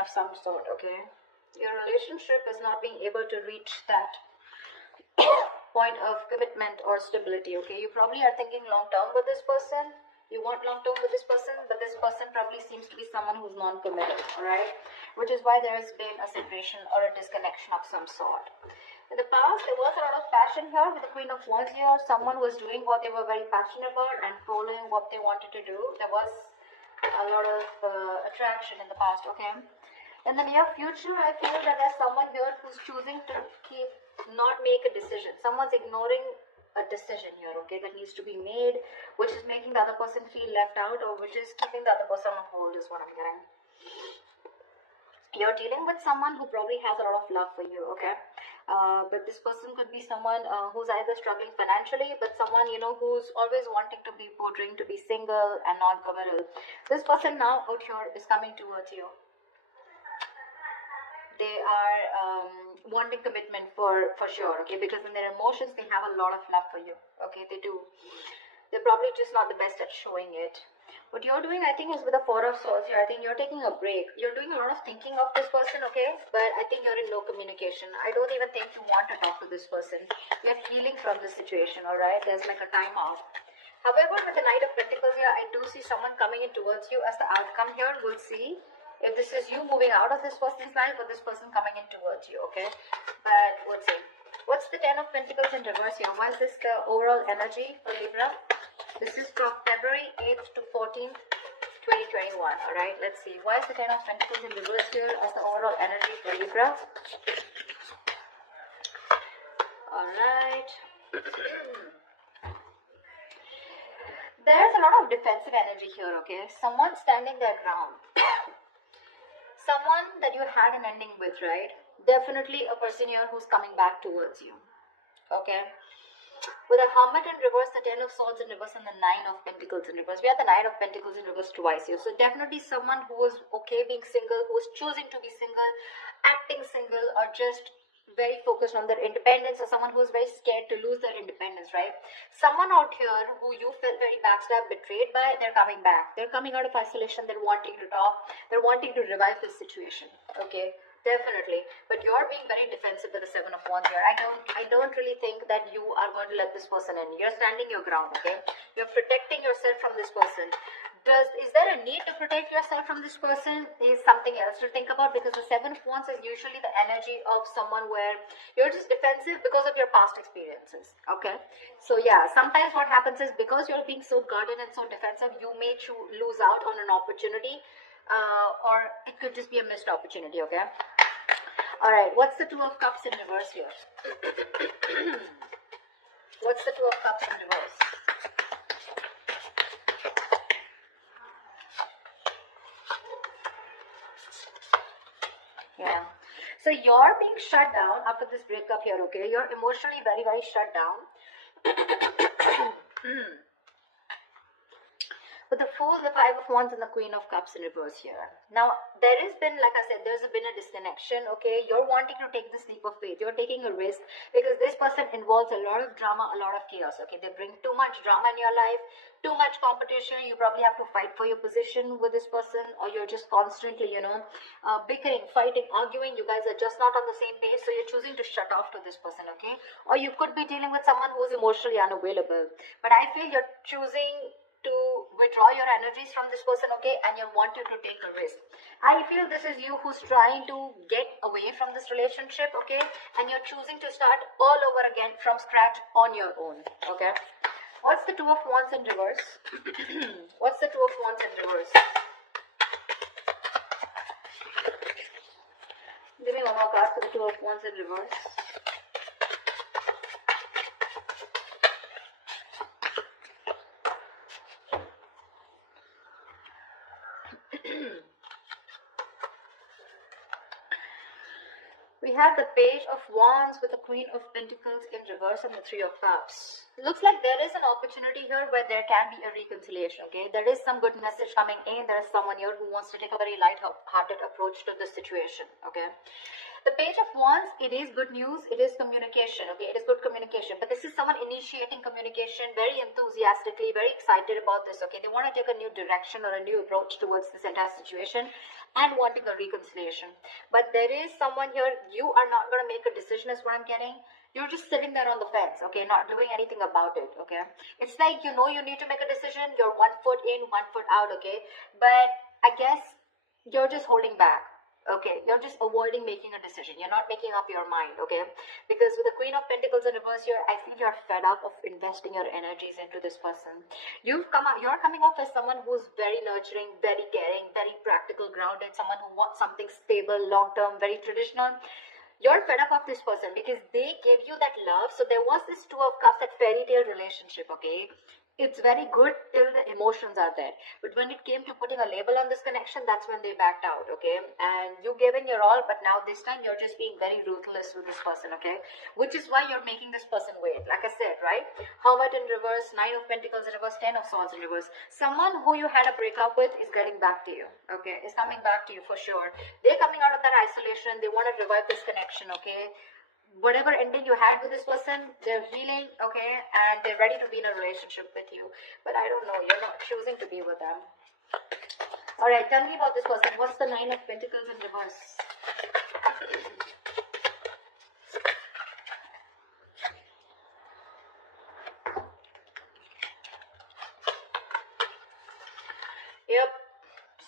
of some sort, okay? Your relationship is not being able to reach that point of commitment or stability, okay? You probably are thinking long term with this person. You want long term with this person, but this person probably seems to be someone who's non-committal, alright? Which is why there has been a separation or a disconnection of some sort. In the past, there was a lot of passion here with the Queen of Wands here. Someone was doing what they were very passionate about and following what they wanted to do. There was a lot of attraction in the past, okay? In the near future, I feel that there's someone here who's choosing to not make a decision. Someone's ignoring a decision here, okay, that needs to be made, which is making the other person feel left out, or which is keeping the other person on hold, is what I'm getting. You're dealing with someone who probably has a lot of love for you, okay? But this person could be someone who's either struggling financially, but someone, you know, who's always wanting to be portraying to be single and non-committal. This person now out here is coming towards you. They are wanting commitment for sure, okay? Because in their emotions, they have a lot of love for you, okay? They do. They're probably just not the best at showing it. What you're doing, I think, is with the Four of Swords here. I think you're taking a break. You're doing a lot of thinking of this person, okay? But I think you're in no communication. I don't even think you want to talk to this person. You're healing from this situation, all right? There's like a time off. However, with the Knight of Pentacles here, I do see someone coming in towards you as the outcome here. We'll see if this is you moving out of this person's life or this person coming in towards you, okay? But we'll see. What's the Ten of Pentacles in reverse here? Why is this the overall energy for Libra? This is from February 8th to 14th, 2021. Alright, let's see. Why is the Ten of Pentacles in reverse here as the overall energy for Libra? Alright. There's a lot of defensive energy here, okay? Someone standing their ground. Someone that you had an ending with, right? Definitely a person here who's coming back towards you. Okay? With a Hermit in reverse, the Ten of Swords in reverse, and the Nine of Pentacles in reverse. We have the Nine of Pentacles in reverse twice here. So definitely someone who is okay being single, who is choosing to be single, acting single, or just very focused on their independence, or someone who is very scared to lose their independence, right? Someone out here who you felt very backstabbed, betrayed by, they're coming back. They're coming out of isolation. They're wanting to talk. They're wanting to revive this situation. Okay? Definitely, but you're being very defensive with the Seven of Wands here. I don't really think that you are going to let this person in. You're standing your ground, okay? You're protecting yourself from this person. Is there a need to protect yourself from this person? Is something else to think about, because the Seven of Wands is usually the energy of someone where you're just defensive because of your past experiences, okay? So yeah, sometimes what happens is because you're being so guarded and so defensive, you may lose out on an opportunity, or it could just be a missed opportunity, okay? Alright, what's the Two of Cups in reverse here? What's the Two of Cups in reverse? Yeah. So you're being shut down after this breakup here, okay? You're emotionally very, very shut down. With the Fool, the Five of Wands, and the Queen of Cups in reverse here. Now, there has been, like I said, there's been a disconnection, okay? You're wanting to take this leap of faith. You're taking a risk because this person involves a lot of drama, a lot of chaos, okay? They bring too much drama in your life, too much competition. You probably have to fight for your position with this person, or you're just constantly, you know, bickering, fighting, arguing. You guys are just not on the same page, so you're choosing to shut off to this person, okay? Or you could be dealing with someone who's emotionally unavailable. But I feel you're choosing to withdraw your energies from this person, okay, and you're wanting to take a risk. I feel this is you who's trying to get away from this relationship, okay, and you're choosing to start all over again from scratch on your own, okay. What's the Two of Wands in reverse? What's the Two of Wands in reverse? Give me one more card for the Two of Wands in reverse. We have the Page of Wands with the Queen of Pentacles in reverse and the Three of Cups. Looks like there is an opportunity here where there can be a reconciliation, okay? There is some good message coming in. There is someone here who wants to take a very light-hearted approach to this situation, okay? The Page of Wands, it is good news, it is communication, okay, it is good communication, but this is someone initiating communication very enthusiastically, very excited about this, okay, they want to take a new direction or a new approach towards this entire situation and wanting a reconciliation. But there is someone here, you are not going to make a decision is what I'm getting. You're just sitting there on the fence, okay, not doing anything about it, okay. It's like, you know, you need to make a decision, you're 1 foot in, 1 foot out, okay, but I guess you're just holding back. Okay, you're just avoiding making a decision. You're not making up your mind, okay? Because with the Queen of Pentacles in reverse here, I think you're fed up of investing your energies into this person. You're coming off as someone who's very nurturing, very caring, very practical, grounded, someone who wants something stable, long-term, very traditional. You're fed up of this person because they gave you that love. So there was this Two of Cups, that fairy tale relationship, okay? It's very good till the emotions are there, but when it came to putting a label on this connection, that's when they backed out, okay? And you gave in your all, but now this time you're just being very ruthless with this person, okay? Which is why you're making this person wait. Like I said, right? Hermit in reverse, 9 of Pentacles in reverse, 10 of Swords in reverse. Someone who you had a breakup with is getting back to you, okay? Is coming back to you for sure. They're coming out of that isolation. They want to revive this connection, okay? Whatever ending you had with this person, they're healing, okay, and they're ready to be in a relationship with you. But I don't know, you're not choosing to be with them. All right, tell me about this person. What's the 9 of Pentacles in reverse? Yep.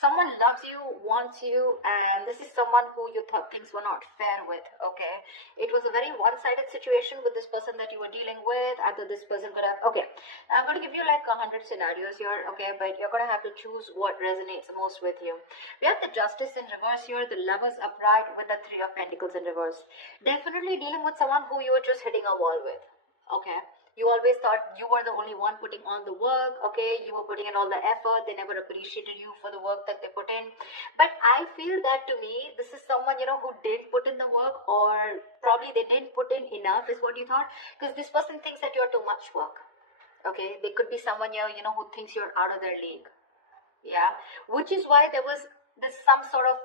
Someone loves you, wants you, and this is someone who you thought things were not fair with, okay? It was a very one-sided situation with this person that you were dealing with. Either this person could have, okay, I'm going to give you like 100 scenarios here, okay? But you're going to have to choose what resonates most with you. We have the Justice in reverse here, the Lovers upright with the 3 of Pentacles in reverse. Definitely dealing with someone who you were just hitting a wall with, okay? You always thought you were the only one putting on the work, okay? You were putting in all the effort. They never appreciated you for the work that they put in. But I feel that to me, this is someone, you know, who didn't put in the work, or probably they didn't put in enough is what you thought. Because this person thinks that you're too much work, okay? They could be someone here, you know, who thinks you're out of their league, yeah? Which is why there was this some sort of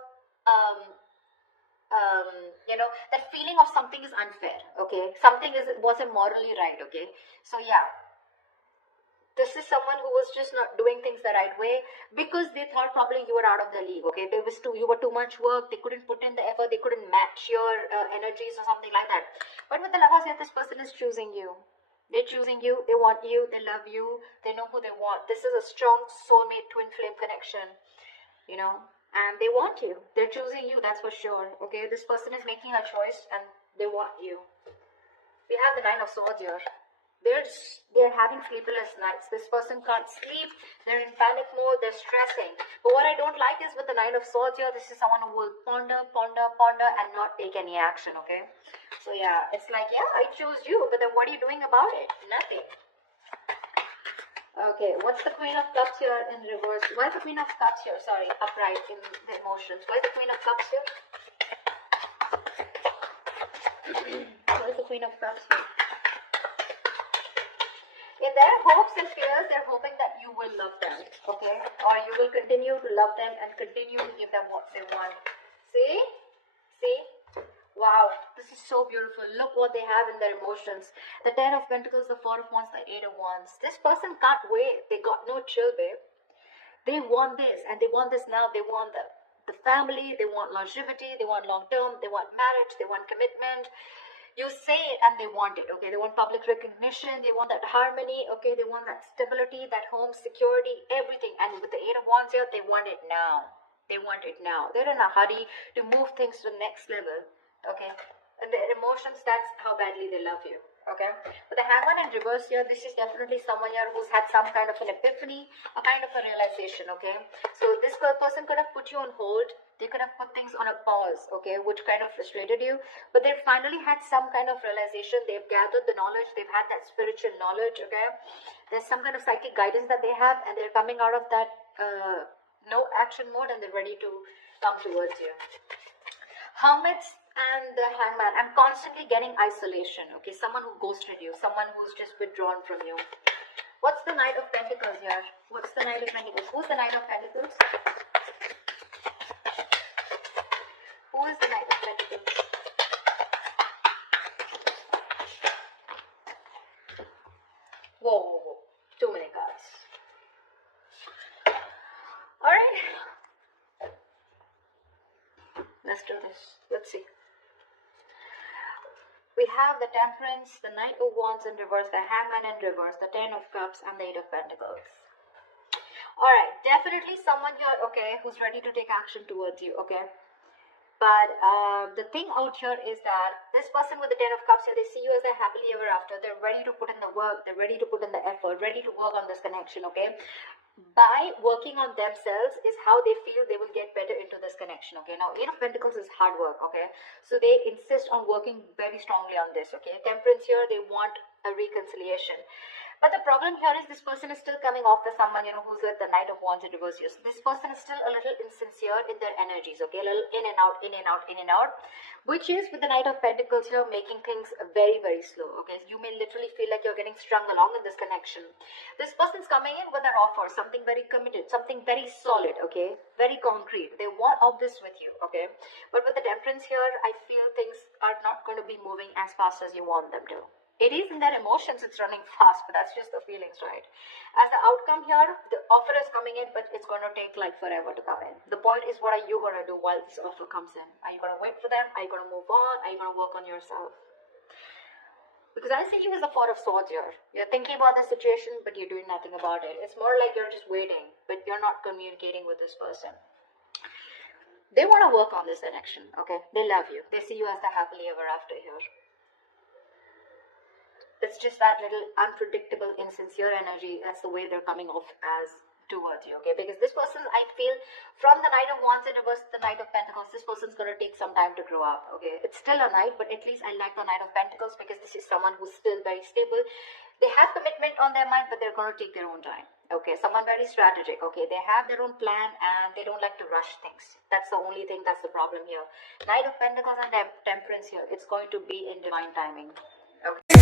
you know, that feeling of something is unfair, okay? Something wasn't morally right, okay? So yeah, this is someone who was just not doing things the right way because they thought probably you were out of the league, okay? You were too much work. They couldn't put in the effort. They couldn't match your energies or something like that. But with the Lovers here, this person is choosing you. They're choosing you. They want you. They love you. They know who they want. This is a strong soulmate twin flame connection, you know, and they want you. They're choosing you, that's for sure, okay? This person is making a choice and they want you. We have the 9 of Swords here. They're having sleepless nights. This person can't sleep. They're in panic mode. They're stressing. But what I don't like is with the 9 of Swords here, this is someone who will ponder and not take any action, okay? So yeah, it's like, yeah, I chose you, but then what are you doing about it? Nothing. Okay, what's the Queen of Cups here in reverse? Why is the Queen of Cups here? Sorry, upright in the emotions. Why is the Queen of Cups here? Why is the Queen of Cups here? In their hopes and fears, they're hoping that you will love them, okay? Or you will continue to love them and continue to give them what they want. See? See? Wow, this is so beautiful. Look what they have in their emotions. The 10 of Pentacles, the 4 of Wands, the 8 of Wands. This person can't wait. They got no chill, babe. They want this, and they want this now. They want the family. They want longevity. They want long term. They want marriage. They want commitment. You say it and they want it, okay? They want public recognition. They want that harmony, okay? They want that stability, that home security, everything. And with the 8 of Wands here, they want it now. They want it now. They're in a hurry to move things to the next level. Okay, and their emotions, that's how badly they love you, okay? But the Hangman in reverse here, this is definitely someone here who's had some kind of an epiphany, a kind of a realization, okay? So this person could have put you on hold. They could have put things on a pause, okay, which kind of frustrated you. But they finally had some kind of realization. They've gathered the knowledge. They've had that spiritual knowledge, okay? There's some kind of psychic guidance that they have, and they're coming out of that no action mode, and they're ready to come towards you. Hermits and the Hangman, I'm constantly getting isolation, okay? Someone who ghosted you, someone who's just withdrawn from you. What's the Knight of Pentacles here? What's the Knight of Pentacles? Who's the Knight of Pentacles? Who is the Knight of Pentacles? Let's do this. Let's see. We have the Temperance, the Knight of Wands in reverse, the Hangman in reverse, the Ten of Cups, and the Eight of Pentacles. Alright, definitely someone here, okay, who's ready to take action towards you, okay? But the thing out here is that this person with the Ten of Cups here, they see you as a happily ever after. They're ready to put in the work. They're ready to put in the effort, ready to work on this connection, okay? By working on themselves is how they feel they will get better into this connection, okay? Now, Eight of Pentacles is hard work, okay? So they insist on working very strongly on this, okay? Temperance here, they want a reconciliation. But the problem here is this person is still coming off as someone, who's with the Knight of Wands in reverse here. So this person is still a little insincere in their energies, okay? A little in and out, in and out, in and out. Which is with the Knight of Pentacles here, making things very, very slow, okay? You may literally feel like you're getting strung along in this connection. This person's coming in with an offer, something very committed, something very solid, okay? Very concrete. They want all this with you, okay? But with the Temperance here, I feel things are not going to be moving as fast as you want them to. It is in their emotions, it's running fast, but that's just the feelings, right? As the outcome here, the offer is coming in, but it's going to take like forever to come in. The point is, what are you going to do while this offer comes in? Are you going to wait for them? Are you going to move on? Are you going to work on yourself? Because I see you as the Four of Swords here. You're thinking about the situation, but you're doing nothing about it. It's more like you're just waiting, but you're not communicating with this person. They want to work on this connection, okay? They love you. They see you as the happily ever after here. It's just that little unpredictable, insincere energy. That's the way they're coming off as towards you, okay? Because this person, I feel, from the Knight of Wands in reverse to the Knight of Pentacles, this person's going to take some time to grow up, okay? It's still a Knight, but at least I like the Knight of Pentacles because this is someone who's still very stable. They have commitment on their mind, but they're going to take their own time, okay? Someone very strategic, okay? They have their own plan and they don't like to rush things. That's the only thing, that's the problem here. Knight of Pentacles and Temperance here, it's going to be in divine timing. Okay.